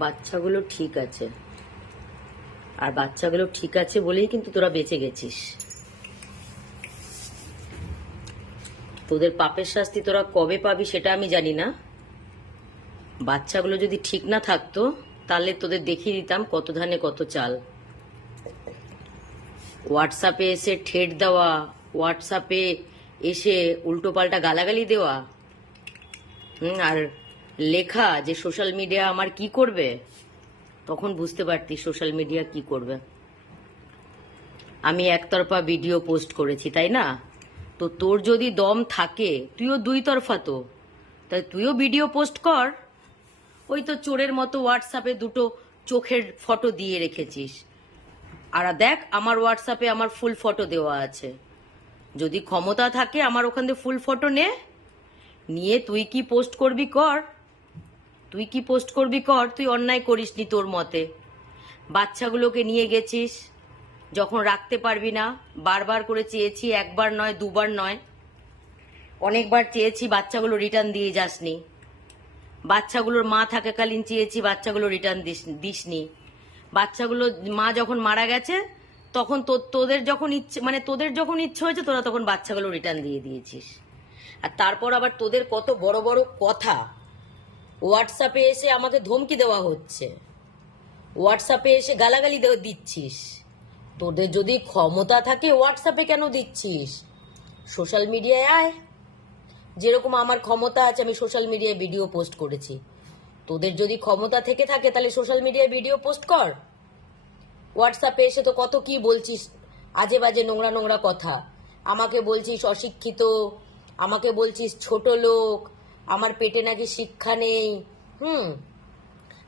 বাচ্চাগুলো ঠিক আছে, আর বাচ্চাগুলো ঠিক আছে বলেই কিন্তু তোরা বেঁচে গেছিস। তোদের পাপের শাস্তি তোরা কবে পাবি সেটা আমি জানি না। বাচ্চাগুলো যদি ঠিক না থাকতো তাহলে তোদের দেখিয়ে দিতাম কত ধানে কত চাল। হোয়াটসঅ্যাপে এসে ঠেট দেওয়া, হোয়াটসঅ্যাপে এসে উল্টোপাল্টা গালাগালি দেওয়া, আর লেখা যে সোশ্যাল মিডিয়া আমার কি করবে, তখন বুঝতে পারতি সোশ্যাল মিডিয়া কি করবে। আমি একতরফা ভিডিও পোস্ট করেছি, তাই না? তো তোর যদি দম থাকে, তুইও দুই তরফা, তো তাই তুইও ভিডিও পোস্ট কর। ওই তো চোরের মতো হোয়াটসঅ্যাপে দুটো চোখের ফটো দিয়ে রেখেছিস। আর দেখ, আমার হোয়াটসঅ্যাপে আমার ফুল ফটো দেওয়া আছে। যদি ক্ষমতা থাকে আমার ওখান থেকে ফুল ফটো নিয়ে তুই কি পোস্ট করবি কর, তুই কি পোস্ট করবি কর। তুই অন্যায় করিসনি তোর মতে। বাচ্চাগুলোকে নিয়ে গেছিস যখন রাখতে পারবি না, বারবার করে চেয়েছি, একবার নয় দুবার নয়, অনেকবার চেয়েছি, বাচ্চাগুলো রিটার্ন দিয়ে যাসনি। বাচ্চাগুলোর মা থাকাকালীন চেয়েছি, বাচ্চাগুলো রিটার্ন দিসনি। বাচ্চাগুলো মা যখন মারা গেছে তখন তোদের যখন ইচ্ছে, মানে তোদের যখন ইচ্ছে হয়েছে তোরা তখন বাচ্চাগুলো রিটার্ন দিয়ে দিয়েছিস। আর তারপর আবার তোদের কত বড় বড় কথা, হোয়াটসঅ্যাপে এসে আমাকে ধমকি দেওয়া হচ্ছে, হোয়াটসঅ্যাপে এসে গালাগালি দিচ্ছিস। তোদের যদি ক্ষমতা থাকে হোয়াটসঅ্যাপে কেন দিচ্ছিস? সোশ্যাল মিডিয়ায় আয়। যেরকম আমার ক্ষমতা আছে, আমি সোশ্যাল মিডিয়ায় ভিডিও পোস্ট করেছি। তোদের যদি ক্ষমতা থেকে থাকে তাহলে সোশ্যাল মিডিয়ায় ভিডিও পোস্ট কর। হোয়াটসঅ্যাপে এসে তো কত কি বলছিস, আজে বাজে নোংরা নোংরা কথা। আমাকে বলছিস অশিক্ষিত, আমাকে বলছিস ছোট লোক, আমার পেটে নাকি শিক্ষা নেই,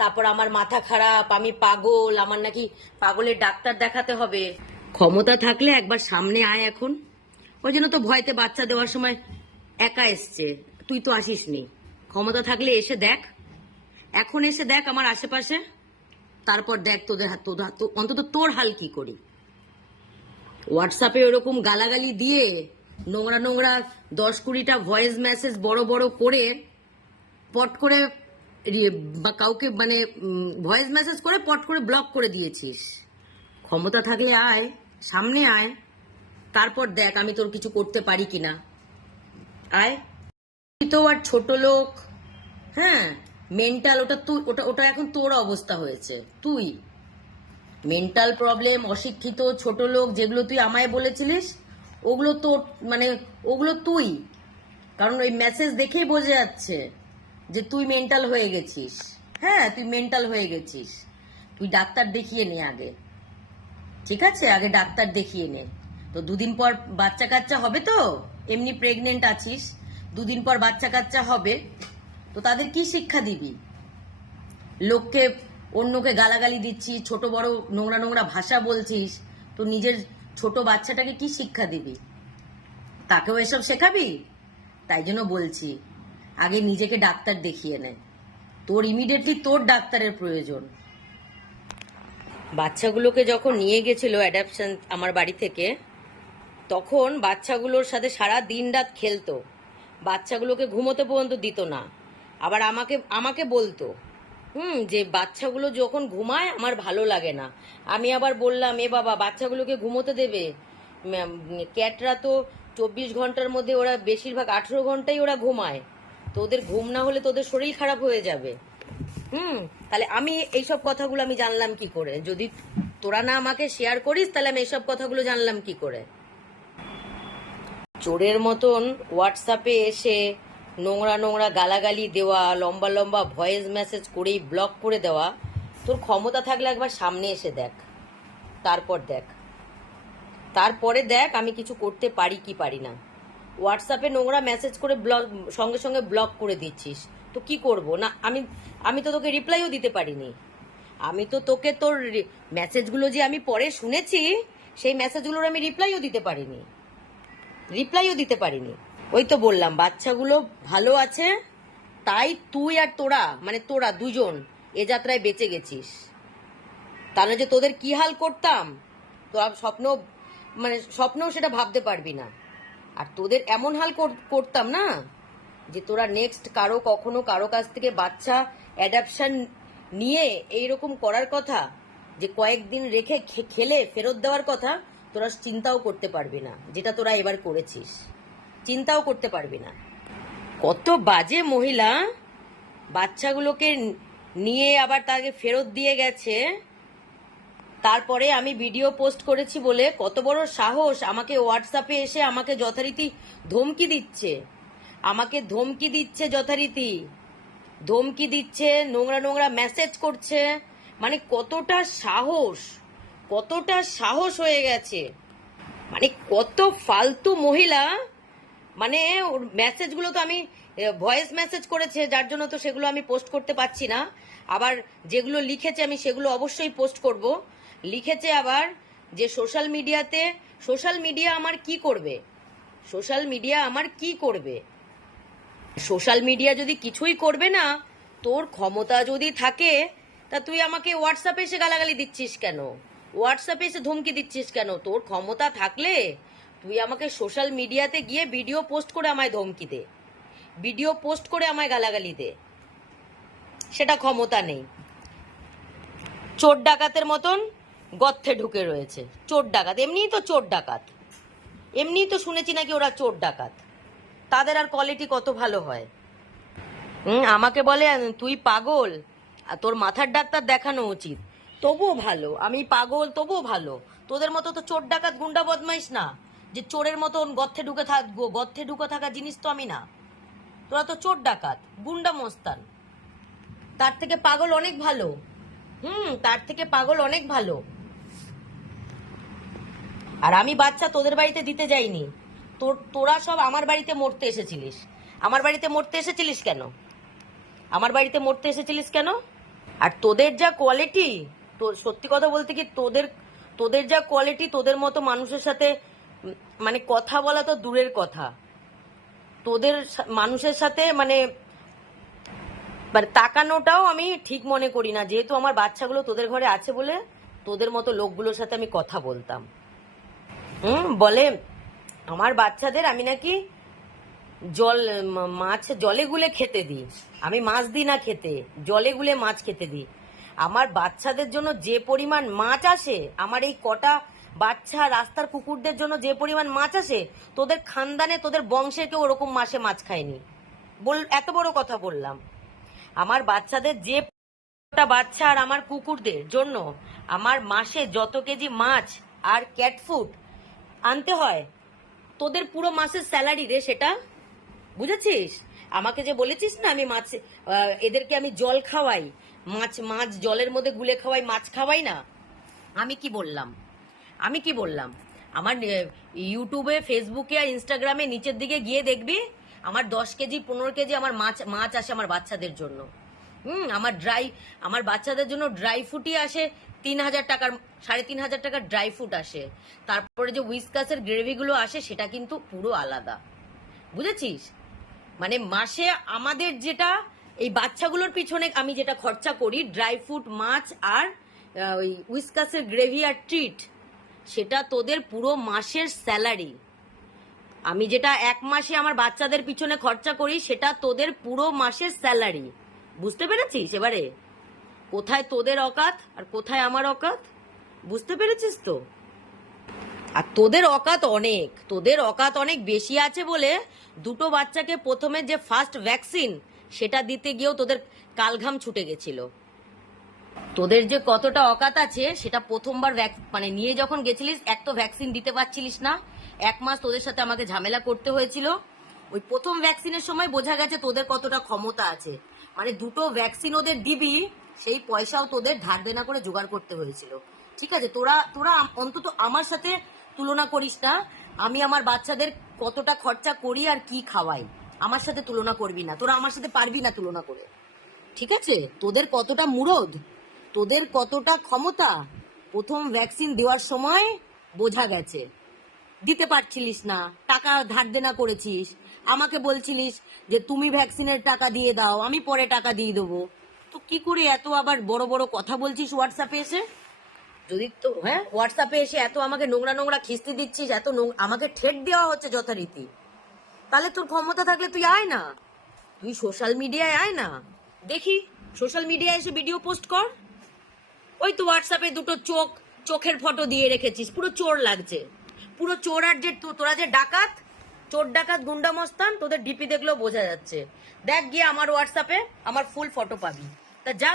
তারপর আমার মাথা খারাপ, আমি পাগল, আমার নাকি পাগলের ডাক্তার দেখাতে হবে। ক্ষমতা থাকলে একবার সামনে আয় এখন। ওই জন্য তো ভয়তে বাচ্চা দেওয়ার সময় একা এসছে, তুই তো আসিসনি। ক্ষমতা থাকলে এসে দেখ, এখন এসে দেখ আমার আশেপাশে, তারপর দেখ তোদের অন্তত তোর হাল কি করি। হোয়াটসঅ্যাপে ওরকম গালাগালি দিয়ে নোংরা নোংরা 10-20টা ভয়েস মেসেজ বড় বড় করে পট করে কাউকে মানে ভয়েস মেসেজ করে পট করে ব্লক করে দিয়েছিস। ক্ষমতা থাকলে আয়, সামনে আয়, তারপর দেখ আমি তোর কিছু করতে পারি কিনা। আয়। তুই তো আর ছোট লোক, মেন্টাল, ওটা তুই, ওটা এখন তোর অবস্থা হয়েছে। তুই মেন্টাল প্রবলেম, অশিক্ষিত, ছোট লোক, যেগুলো তুই আমায় বলেছিলিস ওগুলো তোর, মানে ওগুলো তুই। কারণ ওই মেসেজ দেখেই বোঝা যাচ্ছে যে তুই মেন্টাল হয়ে গেছিস। তুই মেন্টাল হয়ে গেছিস। তুই ডাক্তার দেখিয়ে নে আগে, ঠিক আছে? আগে ডাক্তার দেখিয়ে নে। তো দুদিন পর বাচ্চা কাচ্চা হবে, তো এমনি প্রেগনেন্ট আছিস, দুদিন পর বাচ্চা কাচ্চা হবে, তো তাদের কি শিক্ষা দিবি? লোককে, অন্যকে গালাগালি দিচ্ছিস, ছোট বড় নোংরা নোংরা ভাষা বলছিস, তো নিজের ছোট বাচ্চাটাকে কি শিক্ষা দিবি? তাকেও এসব শেখাবি? তাই জন্য বলছি আগে নিজেকে ডাক্তার দেখিয়ে নে। তোর ইমিডিয়েটলি তোর ডাক্তারের প্রয়োজন। বাচ্চাগুলোকে যখন নিয়ে গেছিল অ্যাডাপশন আমার বাড়ি থেকে, তখন বাচ্চাগুলোর সাথে সারা দিন রাত খেলতো, বাচ্চাগুলোকে ঘুমোতে পর্যন্ত দিত না। আবার আমাকে বলতো যে বাচ্চাগুলো যখন ঘুমায় আমার ভালো লাগে না। আমি আবার বললাম, এ বাবা, বাচ্চাগুলোকে ঘুমোতে দেবে? ক্যাটরা তো 24 ঘন্টার মধ্যে ওরা বেশিরভাগ 18 ঘন্টাই ওরা ঘুমায়, তো ওদের ঘুম না হলে তোদের শরীর খারাপ হয়ে যাবে। তাহলে আমি এইসব কথাগুলো আমি জানলাম কি করে? যদি তোরা না আমাকে শেয়ার করিস তাহলে আমি এইসব কথাগুলো জানলাম কি করে? চোরের মতন হোয়াটসঅ্যাপে এসে নোংরা নোংরা গালাগালি দেওয়া, লম্বা লম্বা ভয়েস মেসেজ করেই ব্লক করে দেওয়া, তোর ক্ষমতা থাকলে একবার সামনে এসে দেখ, তারপরে দেখ আমি কিছু করতে পারি কি পারি না। হোয়াটসঅ্যাপে নোংরা মেসেজ করে সঙ্গে সঙ্গে ব্লক করে দিচ্ছিস, তো কি করব না? আমি তো তোকে রিপ্লাইও দিতে পারিনি। আমি তো তোকে তোর মেসেজগুলো যে আমি পরে শুনেছি, সেই মেসেজগুলোর আমি রিপ্লাইও দিতে পারিনি। ওই তো বললাম বাচ্চাগুলো ভালো আছে, তাই তুই আর তোরা, মানে তোরা দুজন এ যাত্রায় বেঁচে গেছিস। তাহলে যে তোদের কি হাল করতাম তোরা স্বপ্নেও সেটা ভাবতে পারবি না। আর তোদের এমন হাল করতাম না যে তোরা নেক্সট কখনো কারো কাছ থেকে বাচ্চা অ্যাডাপশন নিয়ে এইরকম করার কথা, যে কয়েকদিন রেখে খেলে ফেরত দেওয়ার কথা, তোরা চিন্তাও করতে পারবি না, যেটা তোরা এবার করেছিস, চিন্তাও করতে পারবি না। কত বাজে মহিলা, বাচ্চাগুলোকে নিয়ে আবার তাকে ফেরত দিয়ে গেছে। তারপরে আমি ভিডিও পোস্ট করেছি বলে কত বড় সাহস, আমাকে হোয়াটসঅ্যাপে এসে আমাকে যথারীতি ধমকি দিচ্ছে, আমাকে ধমকি দিচ্ছে, যথারীতি ধমকি দিচ্ছে, নোংরা নোংরা মেসেজ করছে। মানে কতটা সাহস, কতটা সাহস হয়ে গেছে, মানে কত ফালতু মহিলা। মানে ওর মেসেজগুলো তো আমি ভয়েস মেসেজ করেছে, যার জন্য তো সেগুলো আমি পোস্ট করতে পারছি না। আবার যেগুলো লিখেছে আমি সেগুলো অবশ্যই পোস্ট করব। লিখেছে আবার যে সোশ্যাল মিডিয়া আমার কি করবে, সোশ্যাল মিডিয়া আমার কি করবে, সোশ্যাল মিডিয়া যদি কিছুই করবে না, তোর ক্ষমতা যদি থাকে, তা তুই আমাকে হোয়াটসঅ্যাপে এসে গালাগালি দিচ্ছিস কেন, হোয়াটসঅ্যাপে এসে ধমকি দিচ্ছিস কেন? তোর ক্ষমতা থাকলে তুই আমাকে সোশ্যাল মিডিয়াতে গিয়ে ভিডিও পোস্ট করে আমায় ধমকি দে, ভিডিও পোস্ট করে আমায় গালাগালি দে। সেটা ক্ষমতা নেই। চোর ডাকাতের মতন গর্তে ঢুকে রয়েছে, চোর ডাকাত, এমনিই তো চোর ডাকাত, এমনিই তো শুনেছি নাকি ওরা চোর ডাকাত, তাদের আর কোয়ালিটি কত ভালো হয়। আমাকে বলে তুই পাগল, আর তোর মাথার ডাক্তার দেখানো উচিত। তবুও ভালো, আমি পাগল তবুও ভালো। তোদের মতো তো চোর ডাকাত গুন্ডা বদমাইশ না, যে চোরের মতন গর্তে ঢুকে থাকা জিনিস তো আমি না। তোরা তো চোর ডাকাত, গুন্ডা মস্তান, তার থেকে পাগল অনেক ভালো। তার থেকে পাগল অনেক ভালো। আর আমি বাচ্চা তোদের বাড়িতে দিতে যাইনি, তোরা সব আমার বাড়িতে মরতে এসেছিলিস। আমার বাড়িতে মরতে এসেছিলিস কেন? আমার বাড়িতে মরতে এসেছিলিস কেন? আর তোদের যা কোয়ালিটি, তো সত্যি কথা বলতে কি, তোদের যা কোয়ালিটি, তোদের মতো মানুষের সাথে মানে কথা বলা তো দূরের কথা, তোদের মানুষের সাথে মানে তাকানোটাও আমি ঠিক মনে করি না। যেহেতু আমার বাচ্চাগুলো তোদের ঘরে আছে বলে তোদের মতো লোকগুলোর সাথে আমি কথা বলতাম। বলে আমার বাচ্চাদের আমি নাকি মাছ জলে গুলে খেতে দিই। আমি মাছ দিই না খেতে, জলে গুলে মাছ খেতে দিই। আমার বাচ্চাদের জন্য যে পরিমাণ মাছ আসে, আমার এই কটা বাচ্চা রাস্তার কুকুরদের জন্য যে পরিমাণ মাছ আসে, তোদের খানদানে তোদের বংশের কেউ ওরকম মাসে মাছ খায়নি। এত বড় কথা বললাম। আমার বাচ্চাদের যে বাচ্চা আর আমার কুকুরদের জন্য আমার মাসে যত কেজি মাছ আর ক্যাট ফুড আনতে হয়, তোদের পুরো মাসের স্যালারি রে সেটা, বুঝেছিস? আমাকে যে বলেছিস না আমি মাছ, এদেরকে আমি জল খাওয়াই, মাছ জলের মধ্যে গুলে খাওয়াই, মাছ খাওয়াই না, আমি কি বললাম? আমার ইউটিউবে, ফেসবুকে আর ইনস্টাগ্রামে নিচের দিকে গিয়ে দেখবি আমার 10 কেজি 15 কেজি আমার মাছ আসে আমার বাচ্চাদের জন্য। আমার বাচ্চাদের জন্য ড্রাই ফ্রুটই আসে 3,000 টাকার, 3,500 টাকার ড্রাই ফ্রুট আসে। তারপরে যে উইসকাসের গ্রেভিগুলো আসে সেটা কিন্তু পুরো আলাদা, বুঝেছিস? মানে মাসে আমাদের যেটা এই বাচ্চাগুলোর পিছনে আমি যেটা খরচা করি, ড্রাই ফ্রুট, মাছ আর ওই উইসকাসের গ্রেভি আর ট্রিট, সেটা তোদের পুরো মাসের স্যালারি। আমি যেটা এক মাসে আমার বাচ্চাদের পিছনে খরচা করি সেটা তোদের পুরো মাসের স্যালারি। বুঝতে পেরেছিস এবারে কোথায় তোদের অকাত আর কোথায় আমার অকাত? বুঝতে পেরেছিস তো? আর তোদের অকাত অনেক বেশি আছে বলে দুটো বাচ্চাকে প্রথমে যে ফার্স্ট ভ্যাকসিন সেটা দিতে গিয়েও তোদের কালঘাম ছুটে গেছিল। তোদের যে কতটা অকাত আছে সেটা প্রথমবার মানে নিয়ে যখন গেছিলিস, এক তো ভ্যাকসিন দিতে পারছিলিস না, 1 মাস তোদের সাথে আমাকে ঝামেলা করতে হয়েছিল। ওই প্রথম ভ্যাকসিনের সময় বোঝা গেছে তোদের কতটা ক্ষমতা আছে। মানে দুটো ভ্যাকসিন ওদের দিবি, সেই পয়সাও তোদের ধার দেনা করে জোগাড় করতে হয়েছিল। ঠিক আছে, তোরা অন্তত আমার সাথে তুলনা করিস না। আমি আমার বাচ্চাদের কতটা খরচা করি আর কি খাওয়াই, আমার সাথে তুলনা করবি না। তোরা আমার সাথে পারবি না তুলনা করে, ঠিক আছে? তোদের কতটা মুরদ, তোদের কতটা ক্ষমতা প্রথম ভ্যাকসিন দেওয়ার সময় বোঝা গেছে। দিতে পারছিলিস না, টাকা ধার দেনা করেছিস, আমাকে বলছিলিস যে তুমি ভ্যাকসিনের টাকা দিয়ে দাও, আমি পরে টাকা দিয়ে দেবো। তো কি করে এত আবার বড় বড় কথা বলছিস হোয়াটসঅ্যাপে এসে? যদি তো হোয়াটসঅ্যাপে এসে এত আমাকে নোংরা নোংরা খিস্তি দিচ্ছিস, এত আমাকে ঠেট দেওয়া হচ্ছে যথারীতি, তাহলে তোর ক্ষমতা থাকলে তুই আয় না, তুই সোশ্যাল মিডিয়ায় আয় না, দেখি সোশ্যাল মিডিয়ায় এসে ভিডিও পোস্ট কর। ওই তো হোয়াটসঅ্যাপে দুটো চোখের ফটো দিয়ে রেখেছিস, পুরো চোর লাগছে, পুরো চোর। আর যে তোরা যে ডাকাত, চোর ডাকাত গুন্ডা মস্তান, তোদের ডিপি দেখলেও বোঝা যাচ্ছে। দেখ গিয়ে আমার হোয়াটসঅ্যাপে আমার ফুল ফটো পাবি। তা যা,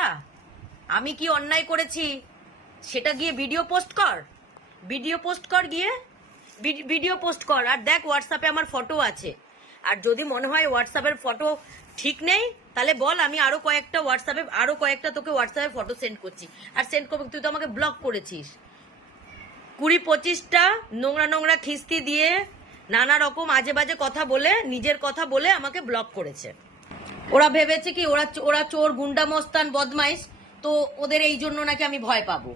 আমি কি অন্যায় করেছি সেটা গিয়ে ভিডিও পোস্ট কর, ভিডিও পোস্ট কর, গিয়ে ভিডিও পোস্ট কর। আর দেখ হোয়াটসঅ্যাপে আমার ফটো আছে। আর যদি মনে হয় হোয়াটসঅ্যাপের ফটো ঠিক নেই, তাহলে বল, আমি আরো কয়েকটা তোকে হোয়াটসঅ্যাপে ফটো সেন্ড করছি। আর সেন্ড করবো, তুই তো আমাকে ব্লক করেছিস। 20-25টা নোংরা খিস্তি দিয়ে নানা রকম আজে বাজে কথা বলে, নিজের কথা বলে আমাকে ব্লক করেছে। ওরা ভেবেছে কি ওরা চোর গুন্ডা মস্তান বদমাইশ, তো ওদের এই জন্য নাকি আমি ভয় পাবো।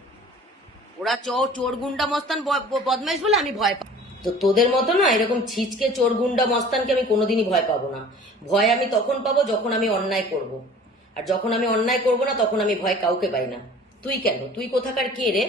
ওরা চোর গুন্ডা মস্তান বদমাইশ বলে আমি ভয় পাবো। তো তোদের মতো না এরকম ছিচকে চোর গুন্ডা মস্তানকে আমি কোনোদিনই ভয় পাবো না। ভয় আমি তখন পাবো যখন আমি অন্যায় করব। আর যখন আমি অন্যায় করব না, তখন আমি ভয় কাউকে পাই না। তুই কেন? তুই কোথাকার কে রে?